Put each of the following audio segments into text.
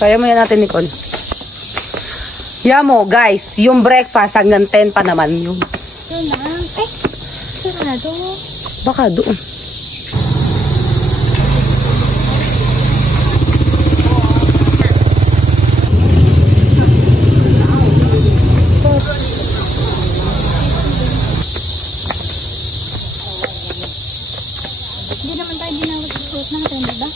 Kaya mo yan natin, Nicole. Yamo, guys. Yung breakfast hanggang 10 pa naman yun. Yun na. Eh, sarado. Baka doon. Hindi naman tayo ginawag sa fruit natin, diba?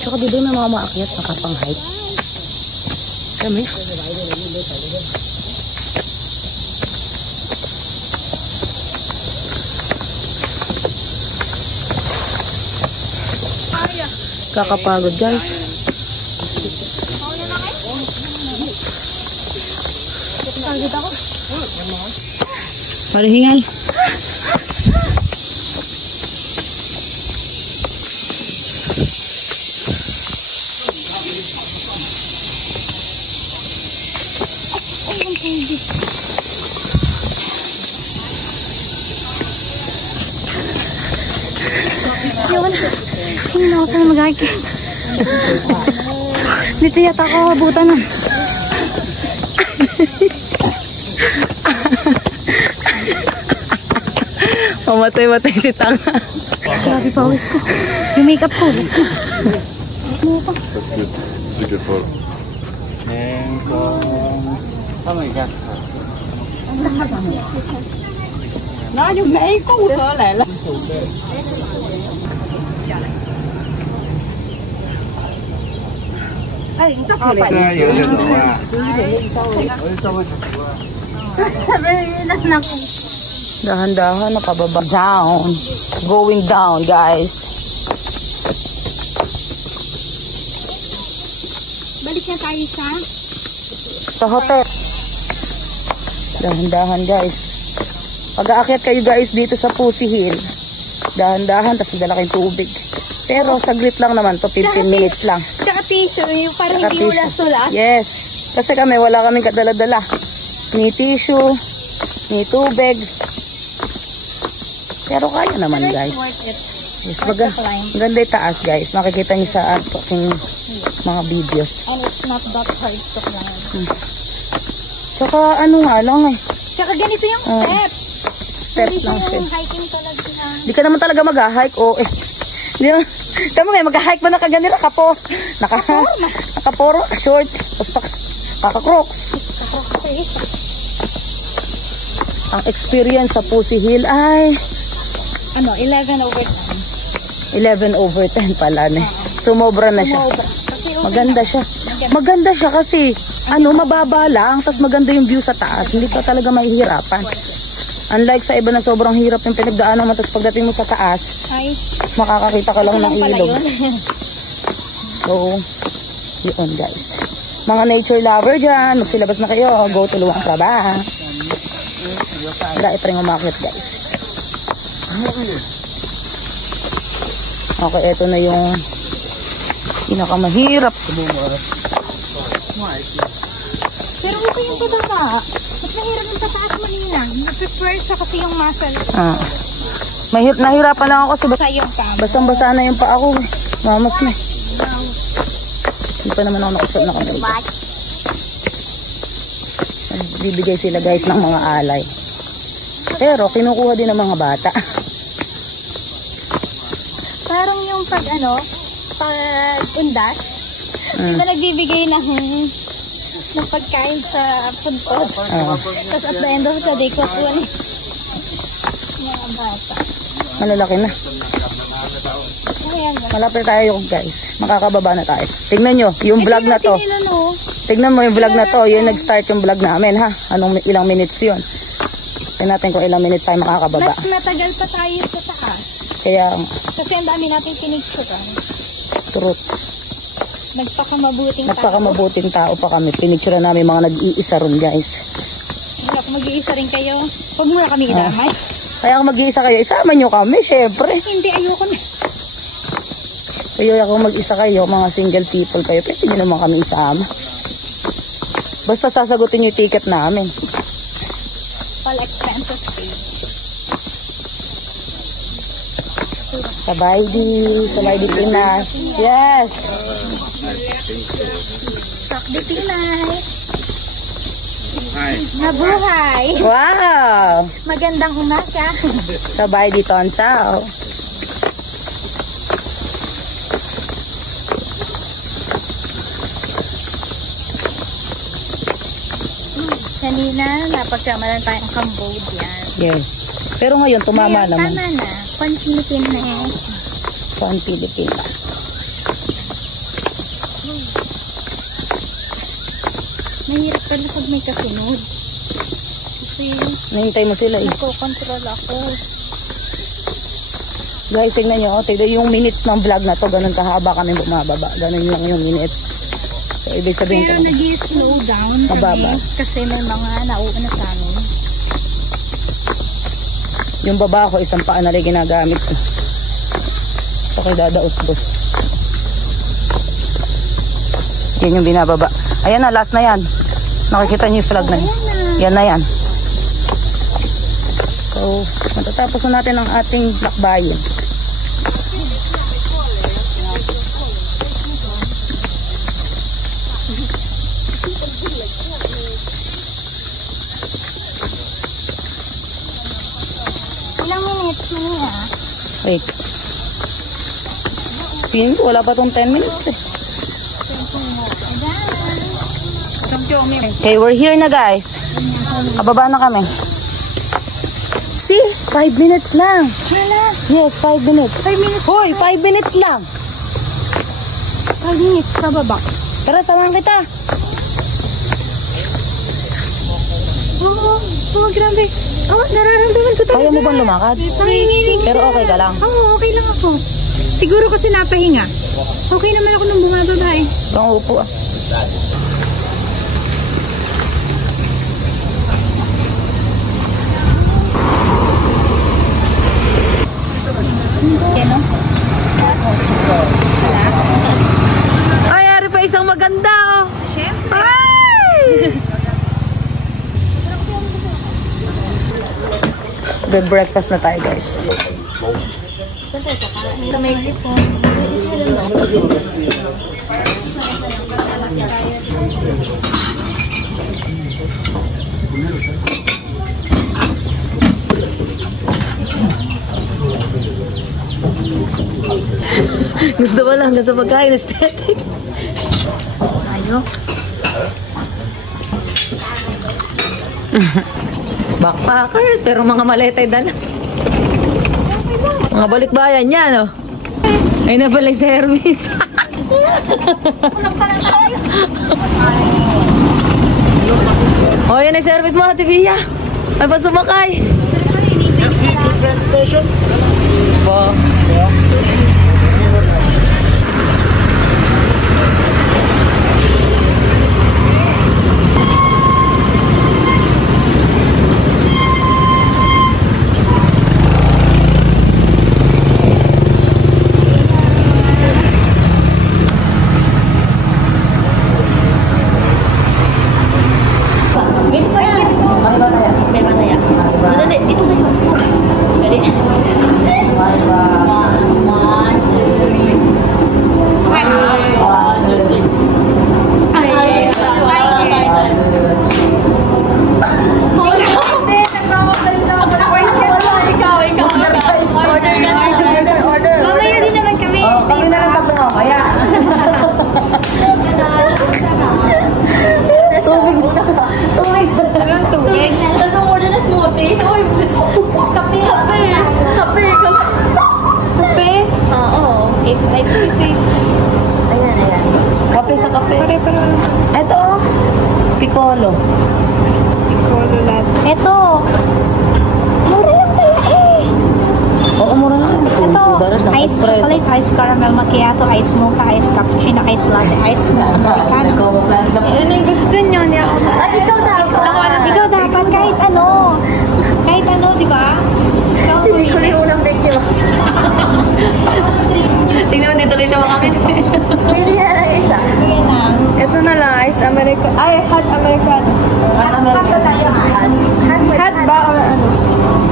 Tsaka di ba may mga maakyat nakapang-hike? Kami? Kakapagod, guys. Parihingal. Hindi ako saan mag-hiking. Dito yata ako abutan nun. Mamatay-matay si Tanga. Grabe pawis ko. Yung makeup ko. Let's go. That's good. It's a good photo. Nó dùng mấy con cơ lại là. Dahan-dahan nakababa. Down. Going down, guys. Balik na tayo Sa hotel. Dahan-dahan, guys. Pag-aakyat kayo, guys, dito sa Pusi Hill. Dahan-dahan, tapos dala kayong tubig. Pero saglit lang naman to, 15 minutes lang. Tsaka tissue, yung parang hindi ulas-ulas. Yes. Kasi kami, wala kaming kadala-dala. Ni tissue, ni tubig. Pero kaya naman, guys. Yes, maganda yung taas, guys. Makikita niyo sa aking mga videos. And it's not that hard to climb. Tsaka ano nga lang eh. Tsaka ganito yung step. Steps lang. Yung hiking talaga na. Di ka naman talaga mag-hike. O eh. Sabi mo nga, mag-hike ba nakaganira ka po? Nakaporo, short. Kaka-crocs. Ang experience sa Pusi Hill ay... Ano, 11/10. 11/10 pala na. Sumobra na siya. Maganda siya. Maganda siya kasi ano, mababa lang. Tapos maganda yung view sa taas. Hindi ka talaga mahihirapan. Unlike sa iba na sobrang hirap yung pinagdaanan mo. Tapos pagdating mo sa taas, ay, makakakita ka lang ng ilog. So, yun guys. Mga nature lover dyan, magsilabas na kayo. Go to Luang Prabang. Try umakit guys. Okay, ito na yung pinakamahirap. Pero okay yung padama. Mas mahirap yung pataas manina. Nag-prepare siya kasi yung muscle. Nahirapan lang ako kasi basang-basa na yung paa ko. Mamas na. Hindi pa naman ako nakusap na kamay. Bibigay sila guys ng mga alay. Pero kinukuha din ng mga bata. Parang yung pag undas, diba nagbibigay ng pagkain sa food court. Tapos at the end of the day, kukuha ni mga bata. Malalaki na. Malapit tayo guys. Makakababa na tayo. Tignan nyo, yung vlog na to. Tignan mo yung vlog na to. Yung nag-start yung vlog namin ha. Ilang minutes yun. Tignan natin kung ilang minutes tayo makakababa. Mas matagal pa tayo sa taas. Kaya, kasi ang dami natin pinicturean. truth. Nagpakamabuting tao pa kami. Pinicturean namin mga nag-iisa ron guys. Kaya kung mag-iisa rin kayo, huwag muna kami idamay. Kaya kung mag-iisa kayo, isama nyo kami, syempre. Hindi, ayoko na. Kaya kung mag-isa kayo, mga single people kayo, pwede nyo naman kami isama. Basta sasagutin yung ticket namin. All expenses paid. Sabay di Pinas. Yes! Sakdi Pinay. Mabuhay. Wow! Magandang umaga. Sabay dito ang tao. Kanina, napagkamalan tayong Cambodia. Yes. Pero ngayon, tumama Ngayon, naman. tama na. Pan-Philippine na eh. Pan Pilipina. Mahirap pala pag may kasunod. Kasi Nahintay mo sila eh. nagko-control ako. Guys, tignan nyo. Tignan yung minutes ng vlog na to. Ganun kahaba kami bumababa. Ganun lang yung minutes. So, ibig sabihin Pero ko. nag-slow down Mababa. kami kasi may mga nauuna sa amin. Yung baba ko, isang paa na rin ginagamit ko. So, kay dadaos-dos. Yan yung binababa. Ayan na, last na yan. Nakikita niyo yung flag na yan. Yan na yan. So, matatapos na natin ang ating lakbayin. Ilang minutes na niya? Wait. Feeling ko, wala pa tong 10 minutes eh. Okay, we're here na guys. Kababa na kami. See? 5 minutes lang. Wala. Yes, 5 minutes. 5 minutes. Hoy, 5 minutes lang. 5 minutes sa baba. Tara, samahan kita. Oh, grabe. Oh, nararamdaman ko talaga. Kaya mo bang lumakad? Pero okay ka lang. Oo, okay lang ako. Siguro kasi napahinga. Okay naman ako nung bumababa eh. Kung upo ah. Yan o. Ay, ari pa isang maganda oh. Siyempre. Ay! Breakfast na tayo guys. Gusto mo lang, gusto pagkain, aesthetic. Ayo. Backpackers, pero mga maletay dala. Mga balikbayan yan, oh. Ay na pala yung service. Oh, yan ang service mo, Ate Bia. Ay, pa sumakay. Ba? Kape sa kape. Ito, Piccolo. Piccolo latte. Ito. Mura lang pala eh. Oo, mura lang. Ito, ice chocolate, ice caramel macchiato, ice mocha, ice cappuccino, ice latte, ice americano. Ano yung gusto nyo niya? Ay, ikaw dapat. Ikaw dapat kahit ano. Kahit ano, di ba? Hindi ko rin unang video. Tingnan mo dito rin siya makamit. Pwede na lang isa. Ito na lang, ice americano. Ay, hot americano. Hot ba tayo? Hot ba or ano?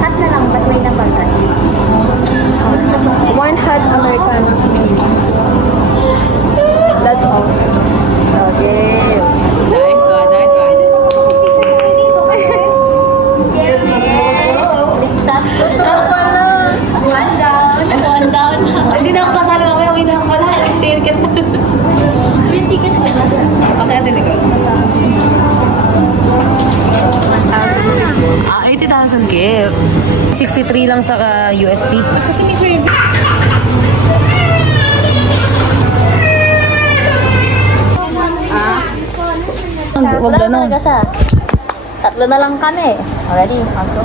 Hot na lang, bas may nabagay. One hot americano. That's all. Ate Nicole? 80,000 gift. 63 lang sa USD. Kasi may service. Wag na no. Tatlo na lang kami. Already, ako.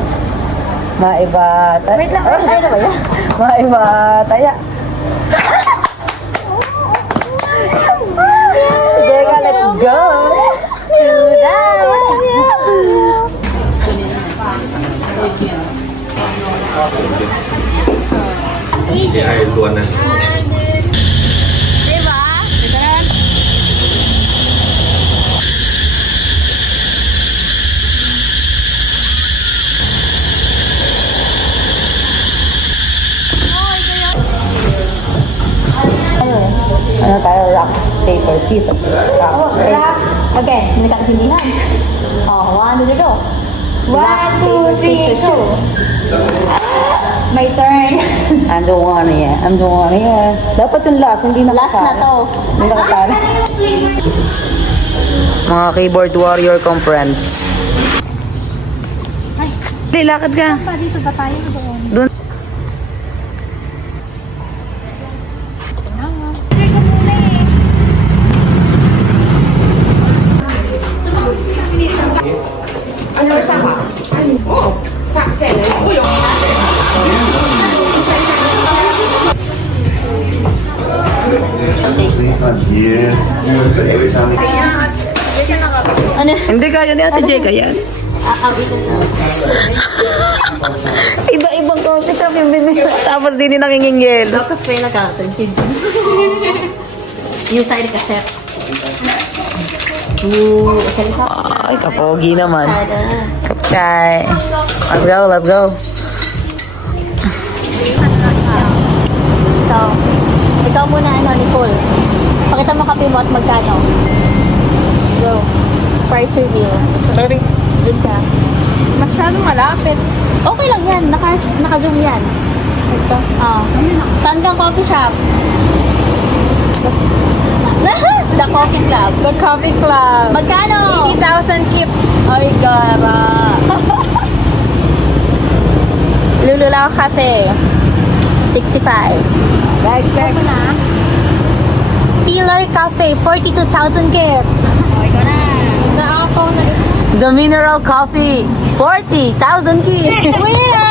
Maiba. Wait lang, wait lang. Maiba. Taya. Jeka, let's go. Ay, luan na. Diba? Ano tayo? Rock, paper, scissors. Rock, paper. Again, hindi nagkakaintindihan. Oh, 1, 2, go. 1, 2, 3, go. My turn. I'm the one here. I'm the one here. Dapat yung last, hindi Last na to. Hindi nakasala. Mga keyboard warrior conference. Ay, lakad ka. Dito ba tayo doon? Doon. Yes. Ano? Hindi kaya ni Ate Jeka yan. Iba-ibang coffee shop yung binili. Tapos din yung nangingingil. Dapat pa yung nagkakatuntin. Yung side cassette. Ay, kapogi naman. Kapchay. Let's go, let's go. So, ikaw muna, Nicole. Pakita mo kape mo at magkano. Go. Price reveal. Sorry. Doon ka. Masyadong malapit. Okay lang yan. Naka-zoom yan. Ito. Saan kang coffee shop? The Coffee Club. The Coffee Club. Magkano? 80,000 kip. Ay, gara. Lululaw Cafe. 65. Like, Pillar Cafe. 42,000 kip. Okay ko na. Nakaakaw na ito. The Mineral Coffee. 40,000 kip. Winner!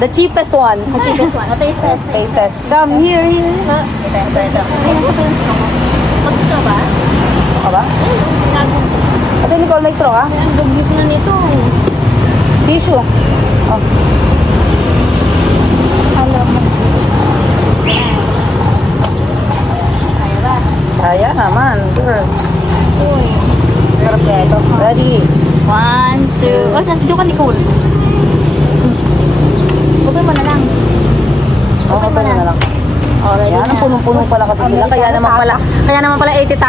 The cheapest one. The cheapest one. Ito yung test. Taste test. Come here. Ito. Ay, nasa pa yung straw. Mag-straw ba? Ako ba? Ate Nicole, may straw ka? Ay, ang gagit na nito. Tissue. Oh. Alam mo. Kaya ba? Kaya naman, girl. Uy. Sarap kaya ito. Ready? 1, 2. Oh, nandito ka, Nicole. Bukay mo na lang. Okay pa na lang. Already Yan, ang punong-puno pala kasi sila. Kaya naman pala 80,000.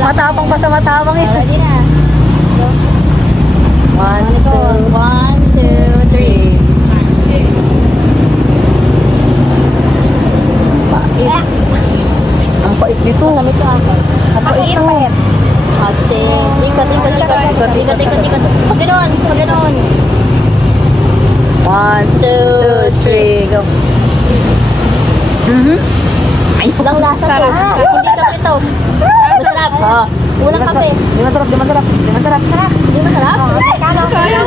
Matapang pa sa matapang eh. Already na. 1, 2, 1, 2, 3. Pait. Ang pait dito. Tamis yung ako. Ang pait ito. Exchange. Ikot. Pag ganoon. 1, 2, 3, go. Ay, Walang lasa to. Hindi kape to. Masarap. Walang kape. Di masarap. Hindi masarap?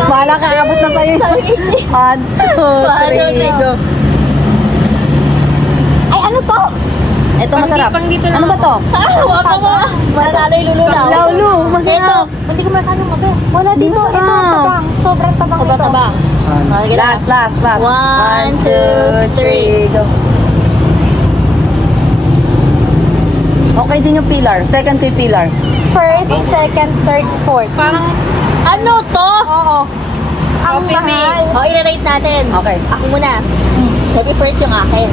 Bahala ka, abot na sa'yo. 1, 2, 3, go. Ay, ano to? Ito masarap. Ano ba to? Wapa mo. Mananalo yung lululaw. Lulu, Ito. masarap. Hindi ko masabi yung kape. Wala dito. Ito, tabang. Sobrang tabang. Last. 1, 2, 3. go. Okay din yung pillar. Second to yung pillar. First, second, third, fourth. Parang, Ano to? oo. Ang mahal. O, i-rate natin. Okay. Ako muna. Sabi first yung akin.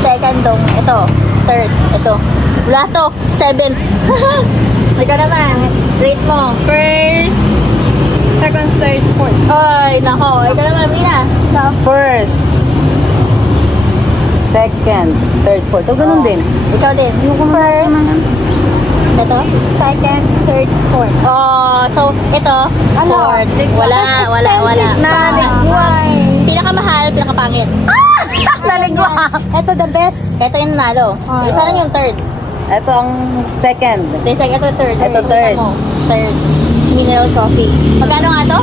Second tong, ito. Third, ito. Wala to. 7. Ikaw naman. Rate mo. First, second, third, fourth. Ay, nako. Ikaw naman, Mina. First, second, third, fourth. O, ganun din. Ikaw din. First, Ito? Second, third, fourth. Oh, so ito, fourth. Wala. Naligwak. Pinakamahal, pinakamapangit. Naligwak. Ito the best. Ito yung nanalo. Isa lang yung third. Ito ang second. Ito third. Ito third. Third. Mineral coffee. Magkano nga to?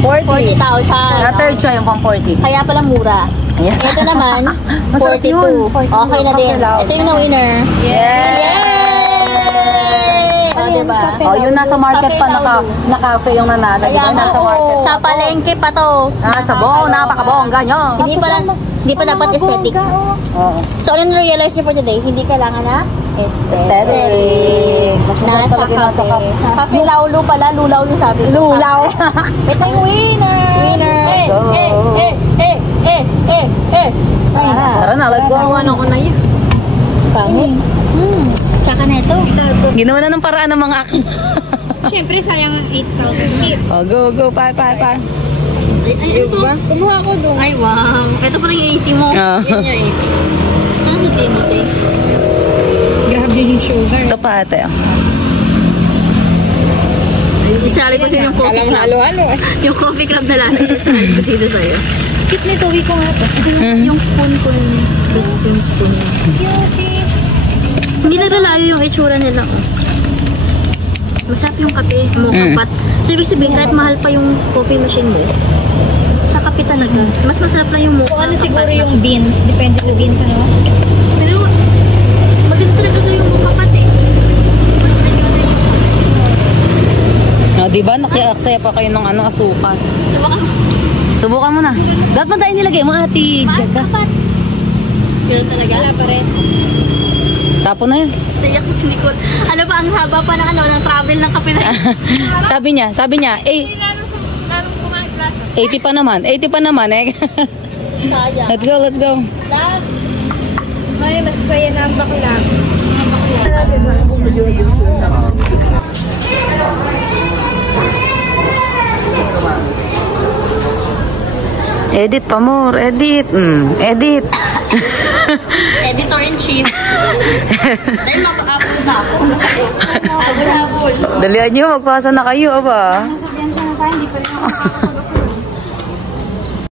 40. 40,000. Na third siya yung pang 40. Kaya pala mura. Yes. Ito naman, Masarap 42. yun. Okay na din. Ito yung na-winner. Yay! O, diba? Oh, yun nasa market pa na cafe yung nanalo. Diba? Nasa market. Sa palengke pa to. Nasa napakabongga nyo. Hindi pa dapat aesthetic. Oo. So, ano na-realize niyo for today? Hindi kailangan na Aesthetic. Mas masarap nasa talaga yung nasa cafe. Cafe Laulo pala. Lulaw yung sabi. Lulaw. Ito yung winner. Let's go. Tara na, let's go. Ano ko na yun? Pangit. Tsaka na ito. Ginawa na ng paraan ng mga akin. Siyempre, sayang ang 8,000. Oh, go. Pa. Ay, ito. Kumuha ko doon. Ay, wow. Ito pala yung 80 mo. Oh. Yan yung 80. Ano Timothy? Grabe yung sugar. Ito pa ate. Isali ko siya yung coffee club. Halo-halo. Yung coffee club na lasa. Isali ko dito sa'yo. Kit nito, ko nga ito. Yung spoon ko yun. Yung spoon. Hindi naglalayo yung itsura nila. Masarap yung kape. Mocha pot. So, ibig sabihin, kahit mahal pa yung coffee machine mo, sa kape talaga. Mas masarap lang yung mocha. Ano siguro yung beans? Depende sa beans, ano? Pero, maganda talaga yung mocha pot eh. Oh, diba? Nakiaksaya pa kayo ng asukal. Subukan mo na. Dapat ba tayo nilagay mo, ate? Jaga. Pero talaga? Wala pa rin. Tapo na yan. Tiyak si Nicole. Ano ba, ang haba pa ng travel ng kape na yun? sabi niya, Lalong kumain lasa. 80 pa naman eh. Sayang. Let's go. Love. Ay, mas saya na ang bakla. Edit pa more, edit. Edit. Editor-in-chief. Dahil mapaka-upload na ako. Habol-habol. Dalihan nyo, magpasa na kayo, aba. Sabihan siya na tayo, hindi pa rin ako